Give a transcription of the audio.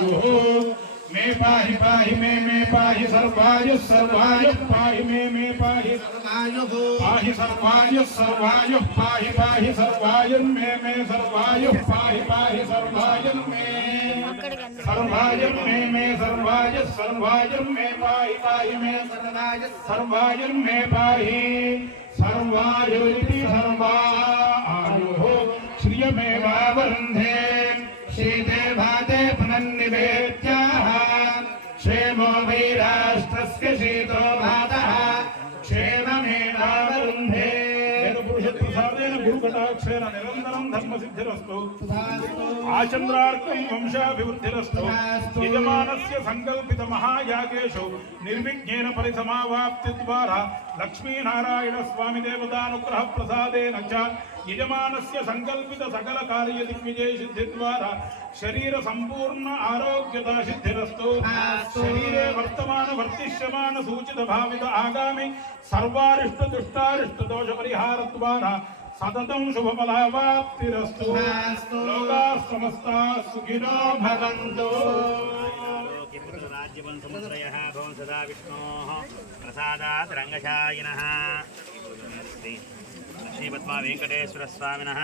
मे पाहि पाहि मे पाहि सर्वाय सर्वाय पाहि मे पाहि पाहि सर्वाय सर्वाय पाहि पाहि सर्वाय मे सर्वाय पाहि पाहि सर्वाय मे सर्वाय मे सर्वाय सर्वाय मे पाहि पाहि मे सर्वाय मे पाहि सर्वाय सर्वायुः श्रियमेवावरुन्धे शीते पुनर्निवेद्याः क्षेमो वै राष्ट्रस्य शीतो भातः क्षेममेवावरुन्धे वेदपुरुषप्रसादेन गुरुकटाक्षेण निरन्तरं धर्मसिद्धिरस्तु आचन्द्रार्कं वंशाभिवृद्धिरस्तु यजमानस्य सङ्कल्पितमहायागेषु निर्विघ्नेन परिसमावाप्तिद्वारा लक्ष्मीनारायणस्वामी देवतानुग्रहप्रसादेन च यजमानस्य संकल्पित सकल कार्य दिग्विजय सिद्धि द्वारा शरीर संपूर्ण आरोग्यता सिद्धिरस्तु शरीरे वर्तमान वर्तिष्यमान सूचित भावित आगामी सर्वारिष्ट दुष्टारिष्ट दोष परिहार द्वारा सततं शुभ फलावाप्तिरस्तु लोकाः समस्ताः सुखिनो भवन्तु राज्यवंशमुद्रयः भवन् सदा विष्णोः प्रसादात् रङ्गशायिनः श्रीपद्मा वेंकटेश्वर स्वामिनः